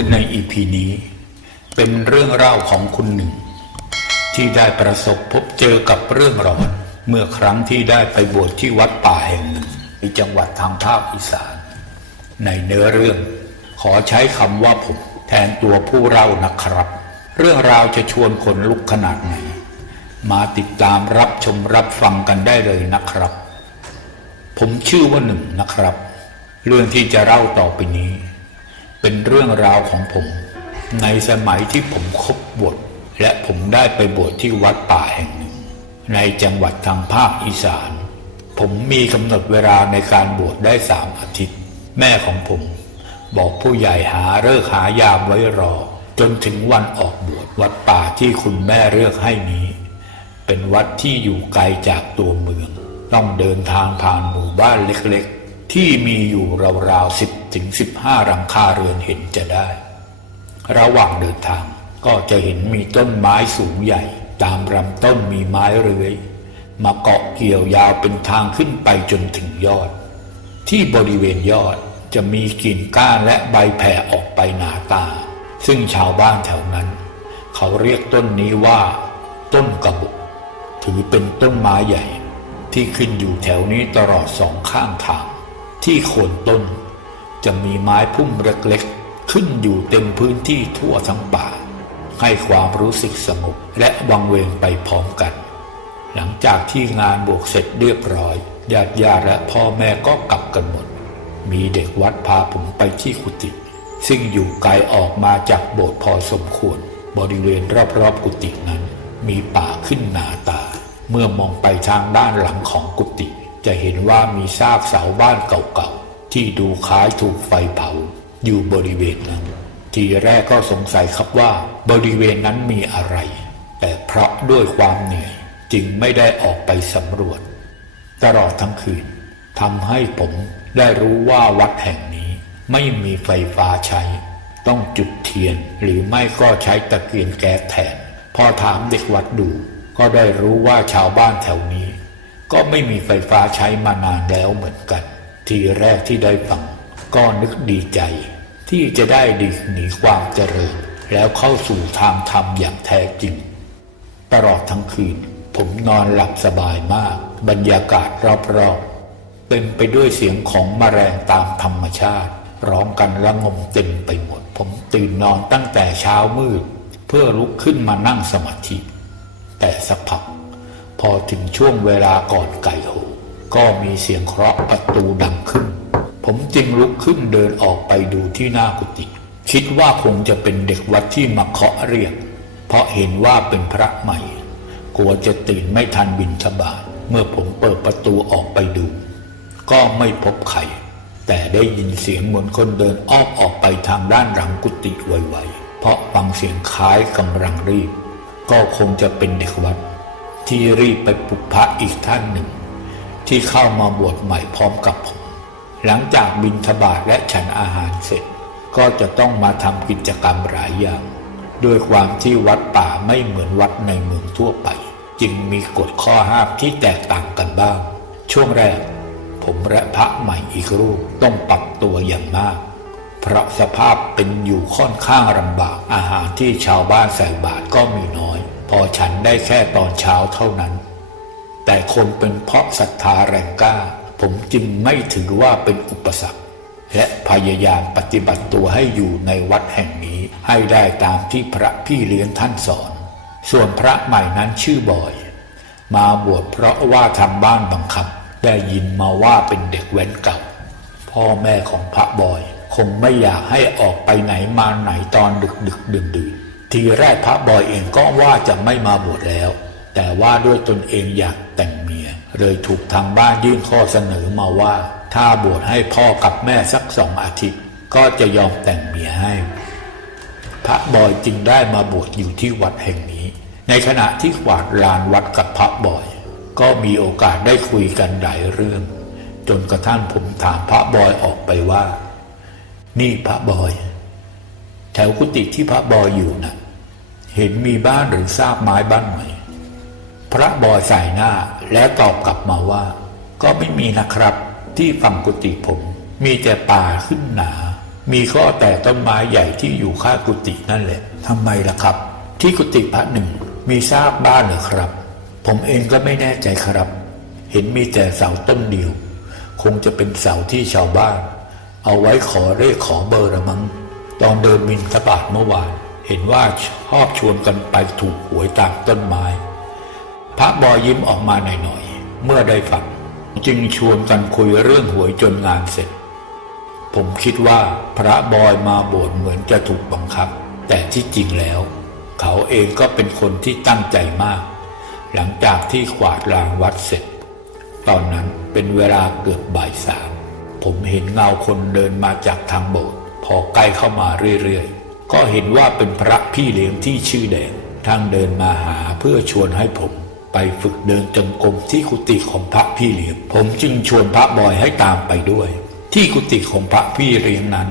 อนในอีพีนี้ เป็นเรื่องเล่าของคุณหนึ่ง ที่ได้ประสบพบเจอกับเรื่องร้อนเมื่อครั้งที่ได้ไปบวชที่วัดป่าแห่งหนึ่งในจังหวัดทางภาคอีสาน ในเนื้อเรื่อง ขอใช้คำว่าผมแทนตัวผู้เล่านะครับ เรื่องราวจะชวนคนลุกขนาดไหน มาติดตามรับชมรับฟังกันได้เลยนะครับ ผมชื่อว่าหนึ่งนะครับ เรื่องที่จะเล่าต่อไปนี้ เป็นเรื่องราวของผม ในสมัยที่ผมคบบวชและผมได้ไปบวชที่วัดป่าแห่งหนึ่ง ในจังหวัดทางภาคอีสาน ผมมีกำหนดเวลาในการบวชได้สามอาทิตย์ แม่ของผม บอกผู้ใหญ่หาเลิกหายามไว้รอ จนถึงวันออกบวชวัดป่าที่คุณแม่เลือกให้นี้ เป็นวัดที่อยู่ไกลจากตัวเมือง ต้องเดินทางผ่านหมู่บ้านเล็กๆ ที่มีอยู่ราวๆสิบถึงสิบห้ารังคาเรือนเห็นจะได้ ระหว่างเดินทางก็จะเห็นมีต้นไม้สูงใหญ่ ตามลำต้นมีไม้เรือยมาเกาะเกี่ยวยาวเป็นทางขึ้นไปจนถึงยอด ที่บริเวณยอดจะมีกิ่งก้านและใบแผ่ออกไปหนาตา ซึ่งชาวบ้านแถวนั้น เขาเรียกต้นนี้ว่า ต้นกระบอกถือเป็นต้นไม้ใหญ่ ที่ขึ้นอยู่แถวนี้ตลอดสองข้างทาง ที่โคนต้น จะมีไม้พุ่มเล็กๆ ขึ้นอยู่เต็มพื้นที่ทั่วทั้งป่า ให้ความรู้สึกสงบและวังเวงไปพร้อมกัน หลังจากที่งานบวกเสร็จเรียบร้อยญาติญาติและพ่อแม่ก็กลับกันหมด มีเด็กวัดพาผมไปที่กุฏิซึ่งอยู่ไกลออกมาจากโบสถ์พอสมควร บริเวณรอบๆกุฏินั้น มีป่าขึ้นหนาตา เมื่อมองไปทางด้านหลังของกุฏิ จะเห็นว่ามีซากเสาบ้านเก่าๆ ที่ดูคล้ายถูกไฟเผา อยู่บริเวณนั้น ทีแรกก็สงสัยครับว่าบริเวณนั้นมีอะไร แต่เพราะด้วยความเหนื่อยจึงไม่ได้ออกไปสำรวจ ตลอดทั้งคืนทำให้ผมได้รู้ว่าวัดแห่งนี้ไม่มีไฟฟ้าใช้ ต้องจุดเทียนหรือไม่ก็ใช้ตะเกียงแก๊สแทน พอถามเด็กวัดดู ก็ได้รู้ว่าชาวบ้านแถวนี้ ก็ไม่มีไฟฟ้าใช้มานานแล้วเหมือนกัน ทีแรกที่ได้ฟังก็นึกดีใจ ที่จะได้ดีหนีความเจริญ แล้วเข้าสู่ทางธรรมอย่างแท้จริง ตลอดทั้งคืน ผมนอนหลับสบายมาก บรรยากาศรอบๆเต็มไปด้วยเสียงของแมลงตามธรรมชาติ ร้องกันระงมเต็มไปหมด ผมตื่นนอนตั้งแต่เช้ามืด เพื่อลุกขึ้นมานั่งสมาธิ แต่สักพัก พอถึงช่วงเวลาก่อนไก่โหก็มีเสียงเคราะห์ประตูดังขึ้น ผมจึงลุกขึ้นเดินออกไปดูที่หน้ากุฏิคิดว่าคงจะเป็นเด็กวัดที่มาเคาะเรียก เพราะเห็นว่าเป็นพระใหม่ กลัวจะตื่นไม่ทันบินชบาตเมื่อผมเปิดประตูออกไปดู ก็ไม่พบใคร แต่ได้ยินเสียงเหมือนคนเดินอ้อมออกไปทางด้านหลังกุฏิไวๆเพราะฟังเสียงคล้ายกำลังรีบ ก็คงจะเป็นเด็กวัด ที่รีบไปปุกพระอีกท่านหนึ่ง ที่เข้ามาบวชใหม่พร้อมกับผม หลังจากบินทบาทและฉันอาหารเสร็จ ก็จะต้องมาทำกิจกรรมหลายอย่างด้วยความที่วัดป่าไม่เหมือนวัดในเมืองทั่วไป จึงมีกฎข้อห้ามที่แตกต่างกันบ้าง ช่วงแรก ผมและพระใหม่อีกรูปต้องปรับตัวอย่างมาก เพราะสภาพเป็นอยู่ค่อนข้างลำบากอาหารที่ชาวบ้านใส่บาตรก็มีน้อย พอฉันได้แค่ตอนเช้าเท่านั้น แต่คนเป็นเพราะศรัทธาแรงกล้า ผมจึงไม่ถือว่าเป็นอุปสรรค และพยายามปฏิบัติตัวให้อยู่ในวัดแห่งนี้ให้ได้ตามที่พระพี่เลี้ยงท่านสอน ส่วนพระใหม่นั้นชื่อบอย มาบวชเพราะว่าทางบ้านบังคับ ได้ยินมาว่าเป็นเด็กแว้นเก่า พ่อแม่ของพระบอย คงไม่อยากให้ออกไปไหนมาไหนตอนดึกดึกดื่นดื่น ทีแรกพระบอยเองก็ว่าจะไม่มาบวชแล้ว แต่ว่าด้วยตนเองอยากแต่งเมีย เลยถูกทางบ้านยื่นข้อเสนอมาว่า ถ้าบวชให้พ่อกับแม่สักสองอาทิตย์ ก็จะยอมแต่งเมียให้ พระบอยจึงได้มาบวชอยู่ที่วัดแห่งนี้ ในขณะที่กวาดลานวัดกับพระบอย ก็มีโอกาสได้คุยกันหลายเรื่อง จนกระทั่งผมถามพระบอยออกไปว่า นี่พระบอยแถวกุฏิที่พระบอยอยู่นะ เห็นมีบ้านหรือซากไม้บ้านไหม่ พระบอยใส่หน้าแล้วตอบกลับมาว่า ก็ไม่มีนะครับ ที่ฝั่งกุฏิผม มีแต่ป่าขึ้นหนา มีก็แต่ต้นไม้ใหญ่ที่อยู่ข้างกุฏินั่นแหละทำไมล่ะครับ ที่กุฏิพระหนึ่งมีซากบ้านหรือครับ ผมเองก็ไม่แน่ใจครับ เห็นมีแต่เสาต้นเดียว คงจะเป็นเสาที่ชาวบ้าน เอาไว้ขอเลขขอเบอร์ละมั้งตอนเดินมินทบาทเมื่อวาน เห็นว่าชอบชวนกันไปถูกหวยตามต้นไม้ พระบอยยิ้มออกมาหน่อยๆ เมื่อได้ฟังจึงชวนกันคุยเรื่องหวยจนงานเสร็จ ผมคิดว่าพระบอยมาโบสถ์เหมือนจะถูกบังคับ แต่ที่จริงแล้ว เขาเองก็เป็นคนที่ตั้งใจมาก หลังจากที่ขวาดลานวัดเสร็จ ตอนนั้นเป็นเวลาเกือบบ่ายสามผมเห็นเงาคนเดินมาจากทางโบสถ์พอใกล้เข้ามาเรื่อยๆ ก็เห็นว่าเป็นพระพี่เลี้ยงที่ชื่อแดงทางเดินมาหาเพื่อชวนให้ผมไปฝึกเดินจงกรมที่กุฏิของพระพี่เลี้ยง ผมจึงชวนพระบอยให้ตามไปด้วย ที่กุฏิของพระพี่เลี้ยงนั้น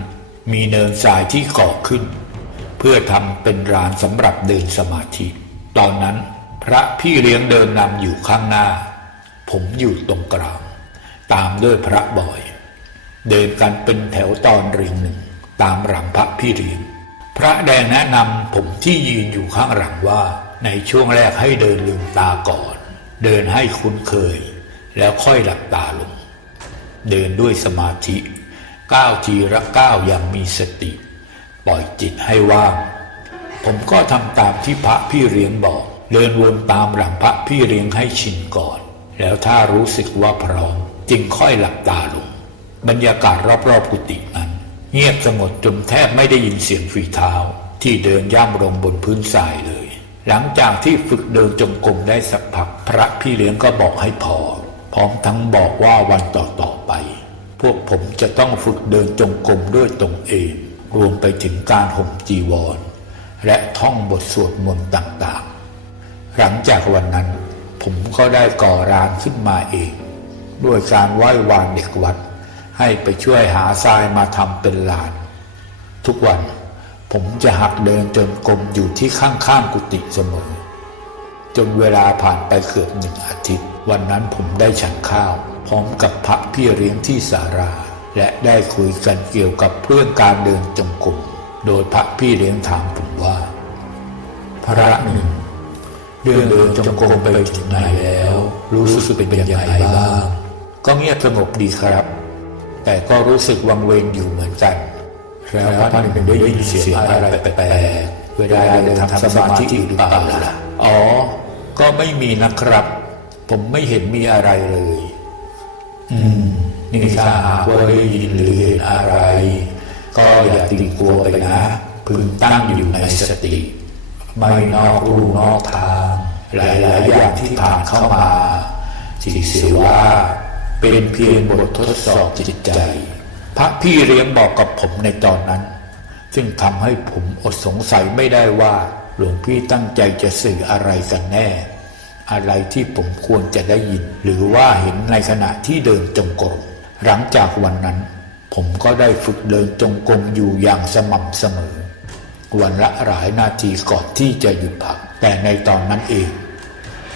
มีเนินทรายที่ก่อขึ้น เพื่อทำเป็นรานสำหรับเดินสมาธิ ตอนนั้นพระพี่เลี้ยงเดินนำอยู่ข้างหน้า ผมอยู่ตรงกลางตามด้วยพระบอย เดินกันเป็นแถวตอนริงหนึ่ง ตามหลังพระพี่เลี้ยง พระแดงแนะนำผมที่ยืนอยู่ข้างหลังว่า ในช่วงแรกให้เดินลืมตาก่อน เดินให้คุ้นเคย แล้วค่อยหลับตาลง เดินด้วยสมาธิก้าวทีละก้าวอย่างมีสติ ปล่อยจิตให้ว่าง ผมก็ทำตามที่พระพี่เลี้ยงบอก เดินวนตามหลังพระพี่เลี้ยงให้ชินก่อน แล้วถ้ารู้สึกว่าพร้อม จึงค่อยหลับตาลง บรรยากาศรอบๆกุฏินั้น เงียบสงบจนแทบไม่ได้ยินเสียงฝีเท้า ที่เดินย่ำลงบนพื้นทรายเลย หลังจากที่ฝึกเดินจงกรมได้สักพักพระพี่เลี้ยงก็บอกให้พอ พร้อมทั้งบอกว่าวันต่อๆไป พวกผมจะต้องฝึกเดินจงกรมด้วยตนเอง รวมไปถึงการห่มจีวร และท่องบทสวดมนต์ต่างๆ หลังจากวันนั้น ผมก็ได้ก่อร้านขึ้นมาเอง ด้วยการไหว้วานเด็กวัด ให้ไปช่วยหาทรายมาทำเป็นลาน ทุกวันผมจะหักเดินจนกรมอยู่ที่ข้างๆกุฏิเสมอ จนเวลาผ่านไปเกือบหนึ่งอาทิตย์ วันนั้นผมได้ฉันข้าว พร้อมกับพระพี่เลี้ยงที่สารา และได้คุยกันเกี่ยวกับเรื่องการเดินจงกรมโดยพระพี่เลี้ยงถามผมว่า พระหนึ่งเรื่องเดินจงกรมไปถึงไหนแล้ว รู้สึกเป็นอย่างไรบ้างก็เงียบสงบดีครับ แต่ก็รู้สึกวังเวงอยู่เหมือนกัน แล้วพระหนึ่งได้ยินเสียงอะไรแปลกๆเวลาเดินทำสมาธิหรือเปล่าล่ะอ๋อ ก็ไม่มีนะครับ ผมไม่เห็นมีอะไรเลย อืม นี่ถ้าหากว่าได้ยินหรือเห็นอะไร ก็อย่าตื่นกลัวไปนะพึงตั้งอยู่ในสติ ไม่นอกรูนอกทาง หลายๆอย่างที่ผ่านเข้ามาที่เสียว่า เป็นเพียงบททดสอบจิตใจ พระพี่เลี้ยงบอกกับผมในตอนนั้น ซึ่งทำให้ผมอดสงสัยไม่ได้ว่า หลวงพี่ตั้งใจจะสื่ออะไรกันแน่ อะไรที่ผมควรจะได้ยิน หรือว่าเห็นในขณะที่เดินจงกรมหลังจากวันนั้น ผมก็ได้ฝึกเดินจงกรมอยู่อย่างสม่ำเสมอ วันละหลายนาทีก่อนที่จะหยุดพัก แต่ในตอนนั้นเอง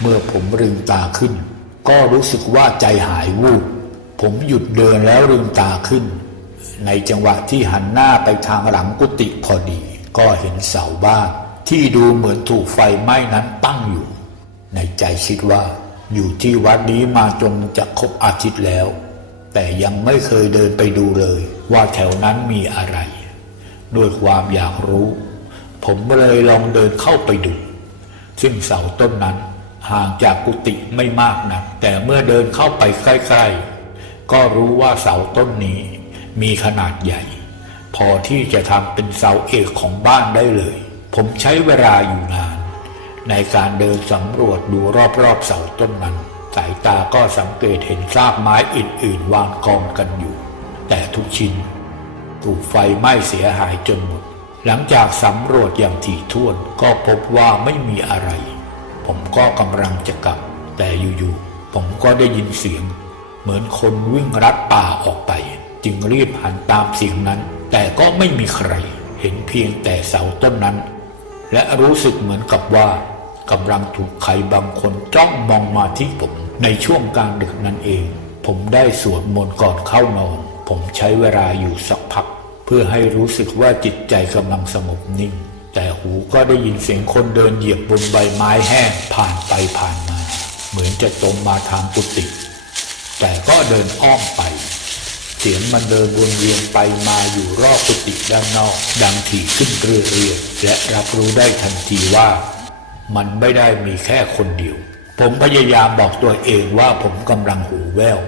เมื่อผมลืมตาขึ้น ก็รู้สึกว่าใจหายวูบผมหยุดเดินแล้วลืมตาขึ้น ในจังหวะที่หันหน้าไปทางหลังกุฏิพอดี ก็เห็นเสาบ้านที่ดูเหมือนถูกไฟไหม้นั้นตั้งอยู่ ในใจคิดว่า อยู่ที่วัดนี้มาจนจะครบอาทิตย์แล้ว แต่ยังไม่เคยเดินไปดูเลย ว่าแถวนั้นมีอะไร ด้วยความอยากรู้ ผมเลยลองเดินเข้าไปดู ซึ่งเสาต้นนั้น ห่างจากกุฏิไม่มากนะักแต่เมื่อเดินเข้าไปใกล้ๆ ก็รู้ว่าเสาต้นนี้มีขนาดใหญ่ พอที่จะทำเป็นเสาเอกของบ้านได้เลย ผมใช้เวลาอยู่นาน ในการเดินสำรวจดูรอบๆเสาต้นนั้น สายตาก็สังเกตเห็นซากไม้อื่นๆ วางกองกันอยู่ แต่ทุกชิ้นถูกไฟไหม้เสียหายจนหมด หลังจากสำรวจอย่างถี่ถ้วนก็พบว่าไม่มีอะไร ผมก็กำลังจะกลับ แต่อยู่ๆผมก็ได้ยินเสียง เหมือนคนวิ่งรัดป่าออกไป จึงรีบหันตามเสียงนั้น แต่ก็ไม่มีใคร เห็นเพียงแต่เสาต้นนั้น และรู้สึกเหมือนกับว่ากำลังถูกใครบางคนจ้องมองมาที่ผมในช่วงกลางดึกนั้นเอง ผมได้สวดมนต์ก่อนเข้านอน ผมใช้เวลาอยู่สักพัก เพื่อให้รู้สึกว่าจิตใจกำลังสงบนิ่ง แต่หูก็ได้ยินเสียงคนเดินเหยียบบนใบไม้แห้งผ่านไปผ่านมา เหมือนจะตรงมาทางกุฏิแต่ก็เดินอ้อมไป เสียงมันเดินวนเวียนไปมาอยู่รอบกุฏิด้านนอก ดังถี่ขึ้นเรื่อยๆและรับรู้ได้ทันทีว่า มันไม่ได้มีแค่คนเดียว ผมพยายามบอกตัวเองว่าผมกำลังหูแว่ว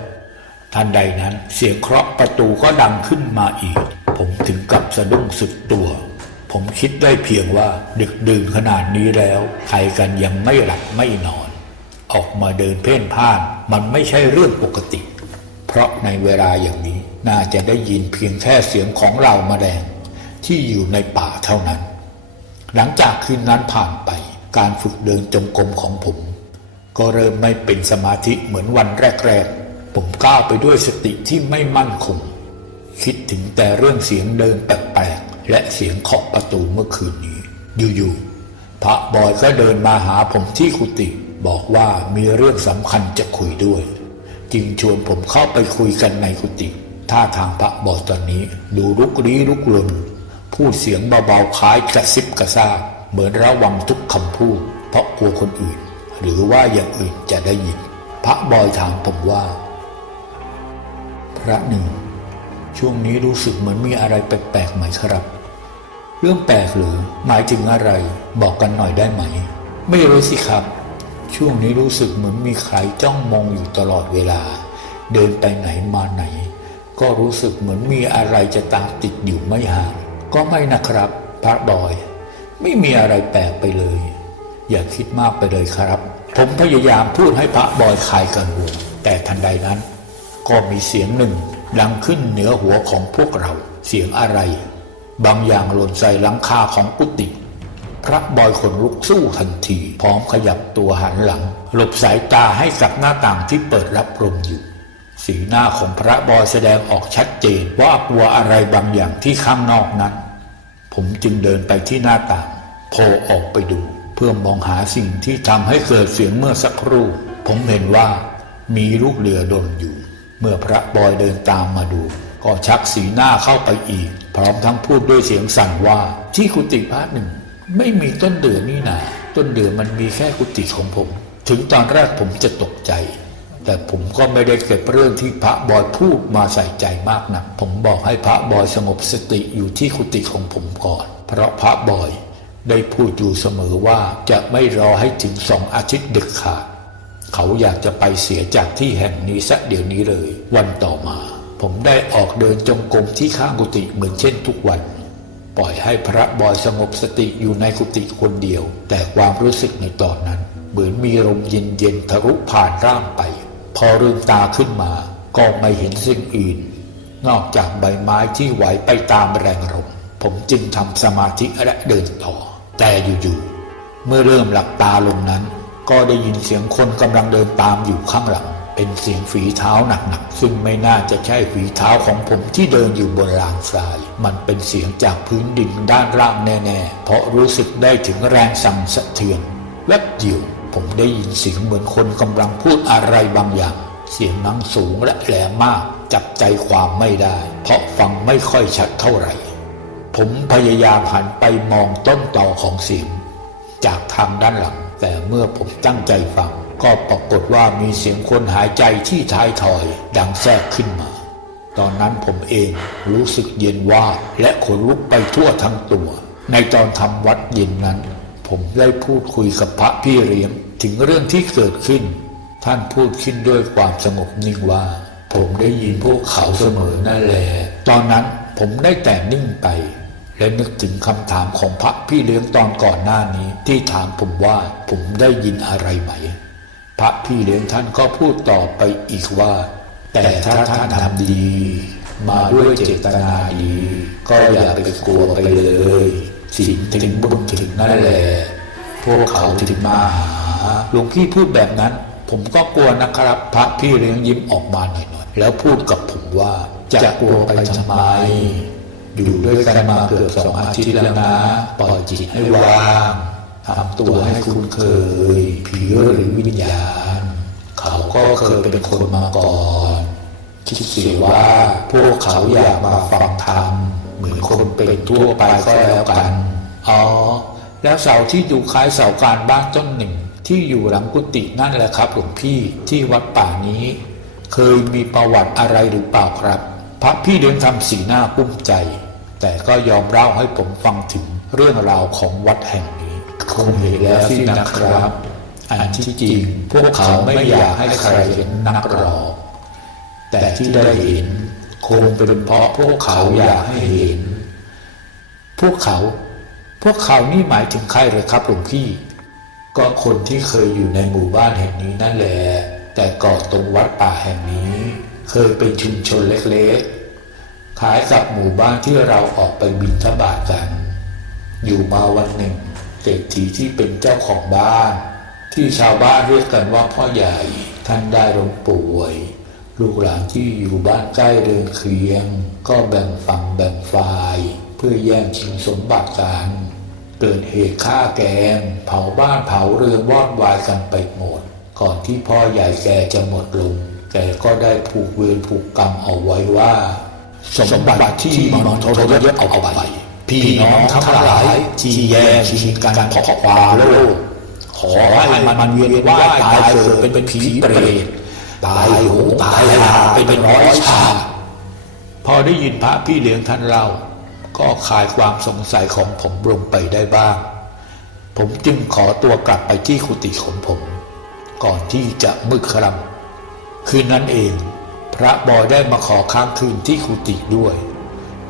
ทันใดนั้นเสียงเคราะห์ประตูก็ดังขึ้นมาอีก ผมถึงกับสะดุ้งสุดตัว ผมคิดได้เพียงว่า ดึกดื่นขนาดนี้แล้ว ใครกันยังไม่หลับไม่นอน ออกมาเดินเพ่นพ่าน มันไม่ใช่เรื่องปกติ เพราะในเวลาอย่างนี้น่าจะได้ยินเพียงแค่เสียงของเราแมลงที่อยู่ในป่าเท่านั้น หลังจากคืนนั้นผ่านไป การฝึกเดินจงกรมของผม ก็เริ่มไม่เป็นสมาธิเหมือนวันแรกๆ ผมก้าวไปด้วยสติที่ไม่มั่นคง คิดถึงแต่เรื่องเสียงเดินแปลกๆ และเสียงเคาะประตูเมื่อคืนนี้ อยู่ๆพระบอยก็เดินมาหาผมที่กุฏิบอกว่ามีเรื่องสำคัญจะคุยด้วย จึงชวนผมเข้าไปคุยกันในกุฏิท่าทางพระบอยตอนนี้ดูลุกลี้ลุกลนพูดเสียงเบาๆคล้ายกระซิบกระซาบเหมือนระวังทุกคำพูด เพราะกลัวคนอื่น หรือว่าอย่างอื่นจะได้ยิน พระบอยถามผมว่า พระหนึ่ง ช่วงนี้รู้สึกเหมือนมีอะไรแปลกๆไหมครับ เรื่องแปลกหรือหมายถึงอะไร บอกกันหน่อยได้ไหม ไม่รู้สิครับ ช่วงนี้รู้สึกเหมือนมีใครจ้องมองอยู่ตลอดเวลา เดินไปไหนมาไหน ก็รู้สึกเหมือนมีอะไรจะตามติดอยู่ไม่ห่าง ก็ไม่นะครับ พระบอย ไม่มีอะไรแปลกไปเลย อย่าคิดมากไปเลยครับ ผมพยายามพูดให้พระบอยคลายกังวลแต่ทันใดนั้น ก็มีเสียงหนึ่งดังขึ้นเหนือหัวของพวกเรา เสียงอะไร บางอย่างหล่นใส่หลังคาของกุฏิพระบอยขนลุกสู้ทันที พร้อมขยับตัวหันหลัง หลบสายตาให้กับหน้าต่างที่เปิดรับลมอยู่ สีหน้าของพระบอยแสดงออกชัดเจนว่ากลัวอะไรบางอย่างที่ข้างนอกนั้น ผมจึงเดินไปที่หน้าต่างโผล่ออกไปดู เพื่อมองหาสิ่งที่ทำให้เกิดเสียงเมื่อสักครู่ ผมเห็นว่ามีลูกเรือดนอยู่ เมื่อพระบอยเดินตามมาดู ก็ชักสีหน้าเข้าไปอีก พร้อมทั้งพูดด้วยเสียงสั่นว่า ที่กุฏิพระหนึ่ง ไม่มีต้นเดือนี่นาต้นเดือมันมีแค่กุฏิของผม ถึงตอนแรกผมจะตกใจ แต่ผมก็ไม่ได้เก็บเรื่องที่พระบอยพูดมาใส่ใจมากนะักผมบอกให้พระบอยสงบสติอยู่ที่กุฏิของผมก่อน เพราะพระบอยได้พูดอยู่เสมอว่าจะไม่รอให้ถึงสองอาทิตย์เด็ดขาดเขาอยากจะไปเสียจากที่แห่งนี้สักเดี๋ยวนี้เลย วันต่อมา ผมได้ออกเดินจงกรมที่ข้างกุฏิเหมือนเช่นทุกวัน ปล่อยให้พระบอยสงบสติอยู่ในกุฏิคนเดียว แต่ความรู้สึกในตอนนั้น เหมือนมีลมเย็นๆทะลุผ่านร่างไป พอลืมตาขึ้นมา ก็ไม่เห็นสิ่งอื่น นอกจากใบไม้ที่ไหวไปตามแรงลมผมจึงทำสมาธิและเดินต่อ แต่อยู่ๆเมื่อเริ่มหลับตาลงนั้น ก็ได้ยินเสียงคนกำลังเดินตามอยู่ข้างหลัง เป็นเสียงฝีเท้าหนักๆซึ่งไม่น่าจะใช่ฝีเท้าของผมที่เดินอยู่บนรางทราย มันเป็นเสียงจากพื้นดินด้านล่างแน่ๆ เพราะรู้สึกได้ถึงแรงสั่นสะเทือนแวบเดียวผมได้ยินเสียงเหมือนคนกำลังพูดอะไรบางอย่าง เสียงนั้นสูงและแหลมมากจับใจความไม่ได้ เพราะฟังไม่ค่อยชัดเท่าไหร่ ผมพยายามหันไปมองต้นตอของเสียง จากทางด้านหลัง แต่เมื่อผมตั้งใจฟัง ก็ปรากฏว่ามีเสียงคนหายใจที่ท้ายถอยดังแทรกขึ้นมา ตอนนั้นผมเองรู้สึกเย็นว่าและขนลุกไปทั่วทั้งตัว ในตอนทำวัดเย็นนั้น ผมได้พูดคุยกับพระพี่เลี้ยงถึงเรื่องที่เกิดขึ้น ท่านพูดขึ้นด้วยความสงบนิ่งว่า ผมได้ยินพวกเขาเสมอนั่นแหละตอนนั้นผมได้แต่นิ่งไปและนึกถึงคำถามของพระพี่เลี้ยงตอนก่อนหน้านี้ที่ถามผมว่าผมได้ยินอะไรไหม พระพี่เลี้ยงท่านก็พูดต่อไปอีกว่า แต่ถ้าท่านทำดี มาด้วยเจตนาดี ก็อย่าไปกลัวไปเลยสิ่งถึงบุญถึงนั่นแหละพวกเขาถึงมาหาหลวงพี่พูดแบบนั้น ผมก็กลัวนะครับ พระพี่เลี้ยงยิ้มออกมาหน่อยๆแล้วพูดกับผมว่า จะกลัวไปทำไมอยู่ด้วยกันมาเกือบสองอาทิตย์แล้วนะปล่อยจิตให้ว่าง ทำตัวให้คุ้นเคย ผีหรือวิญญาณ เขาก็เคยเป็นคนมาก่อน คิดเสียว่าพวกเขาอยากมาฟังธรรมเหมือนคนเป็นทั่วไปก็แล้วกัน อ๋อ แล้วเสาที่อยู่คล้ายเสาการบ้านต้นหนึ่ง ที่อยู่หลังกุฏินั่นแหละครับหลวงพี่ที่วัดป่านี้ เคยมีประวัติอะไรหรือเปล่าครับ พระพี่เดินทำสีหน้ากุ้มใจ แต่ก็ยอมเล่าให้ผมฟังถึงเรื่องราวของวัดแห่งนี้ คงเห็นแล้วสินะครับ อันที่จริงพวกเขาไม่อยากให้ใครเห็นนักหรอกแต่ที่ได้เห็น คงเป็นเพราะพวกเขาอยากให้เห็น พวกเขา พวกเขานี่หมายถึงใครเลยครับหลวงพี่ ก็คนที่เคยอยู่ในหมู่บ้านแห่งนี้นั่นแหละแต่ก่อตรงวัดป่าแห่งนี้ เคยเป็นชุมชนเล็กๆคล้ายกับหมู่บ้านที่เราออกไปบินทบาทกัน อยู่มาวันหนึ่ง ศรษฐีที่เป็นเจ้าของบ้าน ที่ชาวบ้านเรียกกันว่าพ่อใหญ่ท่านได้ล้มป่วย ลูกหลานที่อยู่บ้านใกล้เรือนเคียง ก็แบ่งฝั่งแบ่งฝ่าย เพื่อแย่งชิงสมบัติกันเกิดเหตุฆ่าแกง เผาบ้านเผาเรือนวอดวายกันไปหมด ก่อนที่พ่อใหญ่แกจะหมดลงแกก็ได้ผูกเวรผูกกรรมเอาไว้ว่า สมบัติที่มันทรยศเอาไป พี่น้องทั้งหลายที่แย่งชิงกันเพราะความโลภขอให้มันเวียนว่ายตายเกิดเป็นผีเปรตตายโหงตายหาไปเป็นร้อยชาติพอได้ยินพระพี่เลี้ยงท่านเล่า ก็คลายความสงสัยของผมลงไปได้บ้าง ผมจึงขอตัวกลับไปที่กุฏิของผม ก่อนที่จะมืดครำคืนนั้นเอง พระบอยได้มาขอค้างคืนที่กุฏิด้วย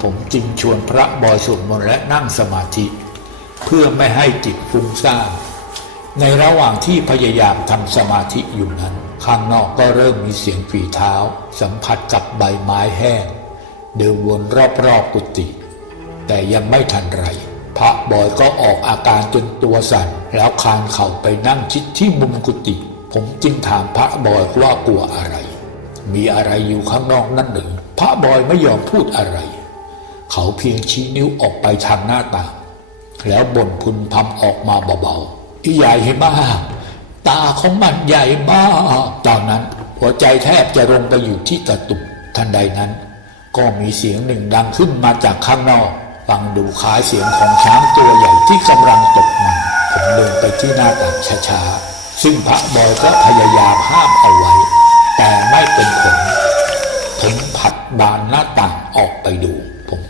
ผมจึงชวนพระบอยสวดมนต์และนั่งสมาธิ เพื่อไม่ให้จิตฟุ้งซ่านในระหว่างที่พยายามทำสมาธิอยู่นั้น ข้างนอกก็เริ่มมีเสียงฝีเท้า สัมผัสกับใบไม้แห้ง เดินวนรอบๆกุฏิแต่ยังไม่ทันไร พระบอยก็ออกอาการจนตัวสั่น แล้วคลานเข่าไปนั่งชิดที่มุมกุฏิผมจึงถามพระบอยว่ากลัวอะไร มีอะไรอยู่ข้างนอกนั่นหรือพระบอยไม่ยอมพูดอะไร เขาเพียงชี้นิ้วออกไปทางหน้าต่าง แล้วบ่นพึนพำออกมาเบาๆอีใหญ่มาก ตาของมันใหญ่มาก ตอนนั้น หัวใจแทบจะลงไปอยู่ที่ตะตุ่มทันใดนั้น ก็มีเสียงหนึ่งดังขึ้นมาจากข้างนอกฟังดูคล้ายเสียงของช้างตัวใหญ่ที่กำลังตกมันผมเดินไปที่หน้าต่างช้าๆ ซึ่งพระบอยก็พยายามห้ามเอาไว้ แต่ไม่เป็นผลผมผลัดบานหน้าต่างออกไปดู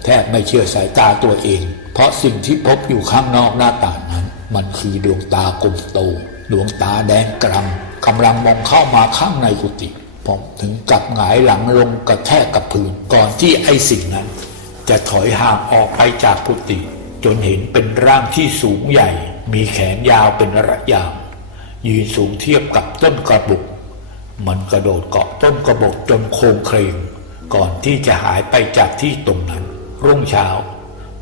แทบไม่เชื่อสายตาตัวเอง เพราะสิ่งที่พบอยู่ข้างนอกหน้าต่างนั้น มันคือดวงตากลมโต ดวงตาแดงกรังกำลังมองเข้ามาข้างในกุฏิผมถึงกับหงายหลังลงกระแทกกับพื้นก่อนที่ไอ้สิ่งนั้น จะถอยห่างออกไปจากกุฏิจนเห็นเป็นร่างที่สูงใหญ่ มีแขนยาวเป็นระยางยืนสูงเทียบกับต้นกระบุก มันกระโดดเกาะต้นกระบอกจนโครงเคลงก่อนที่จะหายไปจากที่ตรงนั้น รุ่งเช้า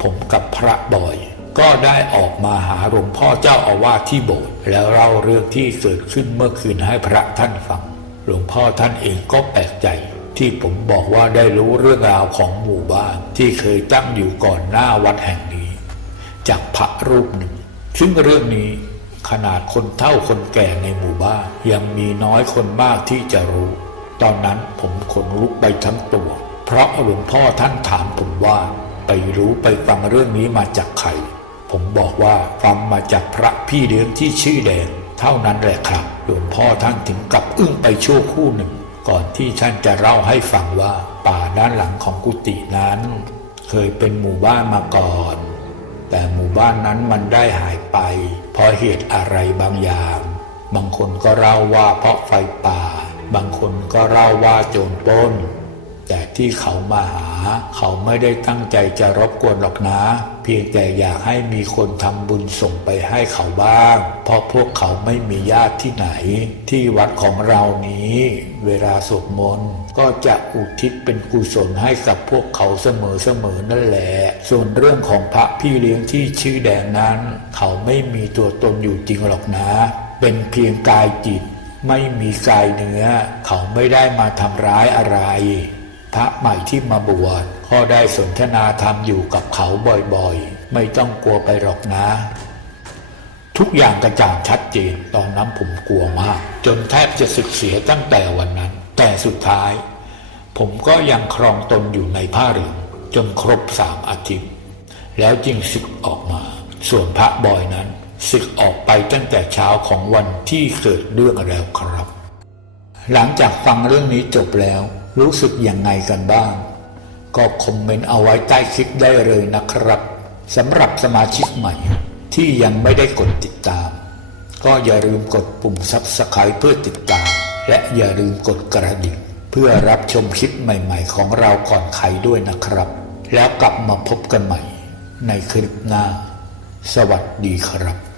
ผมกับพระบอย ก็ได้ออกมาหาหลวงพ่อเจ้าอาวาสที่โบสถ์แล้วเล่าเรื่องที่เกิดขึ้นเมื่อคืนให้พระท่านฟัง หลวงพ่อท่านเองก็แปลกใจ ที่ผมบอกว่าได้รู้เรื่องราวของหมู่บ้าน ที่เคยตั้งอยู่ก่อนหน้าวัดแห่งนี้ จากพระรูปหนึ่ง ซึ่งเรื่องนี้ขนาดคนเฒ่าคนแก่ในหมู่บ้าน ยังมีน้อยคนมากที่จะรู้ ตอนนั้นผมขนลุกไปทั้งตัว เพราะหลวงพ่อท่านถามผมว่า ไปรู้ไปฟังเรื่องนี้มาจากใคร ผมบอกว่าฟังมาจากพระพี่เลี้ยงที่ชื่อแดง เท่านั้นแหละครับ หลวงพ่อท่านถึงกับอึ้งไปชั่วคู่หนึ่ง ก่อนที่ท่านจะเล่าให้ฟังว่า ป่าด้านหลังของกุฏินั้น เคยเป็นหมู่บ้านมาก่อน แต่หมู่บ้านนั้นมันได้หายไป เพราะเหตุอะไรบางอย่าง บางคนก็เล่าว่าเพราะไฟป่า บางคนก็เล่าว่าโจรปล้น แต่ที่เขามาหา เขาไม่ได้ตั้งใจจะรบกวนหรอกนะ เพียงแต่อยากให้มีคนทำบุญส่งไปให้เขาบ้าง เพราะพวกเขาไม่มีญาติที่ไหน ที่วัดของเรานี้ เวลาสวดมนต์ก็จะอุทิศเป็นกุศลให้กับพวกเขาเสมอๆนั่นแหละ ส่วนเรื่องของพระพี่เลี้ยงที่ชื่อแดงนั้น เขาไม่มีตัวตนอยู่จริงหรอกนะ เป็นเพียงกายจิต ไม่มีกายเนื้อ เขาไม่ได้มาทำร้ายอะไร พระใหม่ที่มาบวชก็ได้สนทนาธรรมอยู่กับเขาบ่อยๆ ไม่ต้องกลัวไปหรอกนะ ทุกอย่างกระจ่างชัดเจนตอนนั้นผมกลัวมาก จนแทบจะสึกเสียตั้งแต่วันนั้น แต่สุดท้าย ผมก็ยังครองตนอยู่ในผ้าเหลืองจนครบสามอาทิตย์ แล้วจึงศึกออกมา ส่วนพระบอยนั้นศึกออกไปตั้งแต่เช้าของวันที่เกิดเรื่องแล้วครับ หลังจากฟังเรื่องนี้จบแล้ว รู้สึกยังไงกันบ้าง ก็คอมเมนต์เอาไว้ใต้คลิปได้เลยนะครับสำหรับสมาชิกใหม่ที่ยังไม่ได้กดติดตาม ก็อย่าลืมกดปุ่ม Subscribe เพื่อติดตาม และอย่าลืมกดกระดิ่งเพื่อรับชมคลิปใหม่ ๆ ของเราก่อนใครด้วยนะครับ แล้วกลับมาพบกันใหม่ ในคลิปหน้า สวัสดีครับ